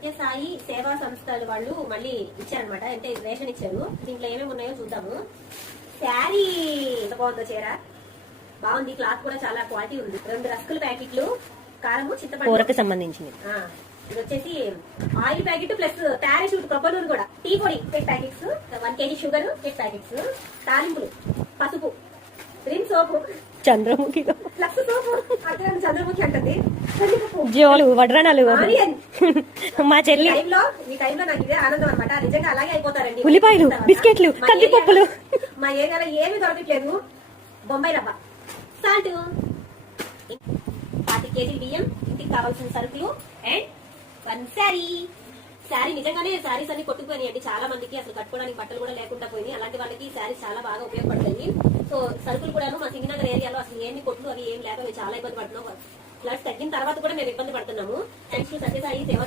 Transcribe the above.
సత్యసాయి సేవా సంస్థలు వాళ్ళు మళ్ళీ ఇచ్చారనమాట, అంటే రేషన్ ఇచ్చారు. దీంట్లో ఏమేమి ఉన్నాయో చూద్దాము. శారీ ఎంత బాగుందో చీర, బాగుంది. క్లాత్ కూడా చాలా క్వాలిటీ ఉంది. 2 రస్కుల ప్యాకెట్లు, కారము, చింతపండు, కూరకు సంబంధించింది. ఇది వచ్చేసి ఆయిల్ ప్యాకెట్ ప్లస్ పారాషూట్ కొబ్బరి కూడా, టీ పొడి 8 ప్యాకెట్స్, 1 kg షుగర్ 8 ప్యాకెట్స్, తాలింపులు, పసుపు, రిన్ సోపు, చంద్రముఖి, ఫ్లక్స్ సోపు, అక్కడ చంద్రముఖి అంటుంది, జోలు, వడ్రణాలు, మా చెల్లి. ఈ టైంలో నాకు ఇదే ఆనందం అనమాట. నిజంగా అలాగే అయిపోతారండి. ఉల్లిపాయలు, బిస్కెట్లు, కందిపప్పులు. మా ఏరియాలో ఏమి దొరకట్లేదు. బొంబాయి రవ్వ, సాల్ట్, 40 kg బియ్యం, ఇంటికి కావాల్సిన సరుకులు అండ్ 1 శారీ. శారీ నిజంగానే శారీస్ అన్ని కొట్టుకుపోయినాయండి చాలా మందికి. అసలు కట్టుకోవడానికి బట్టలు కూడా లేకుండా పోయినాయి. అలాంటి వాళ్ళకి శారీస్ చాలా బాగా ఉపయోగపడతాయి. సో సరుకులు కూడాను మా సింగనగర్ ఏరియాలో అసలు ఏమి కొట్లు అవి ఏం లేక చాలా ఇబ్బంది పడుతున్నాం. ఫ్లడ్స్ తగ్గిన తర్వాత కూడా మేము ఇబ్బంది పడుతున్నాము. థ్యాంక్స్ టు సత్యసాయి సేవా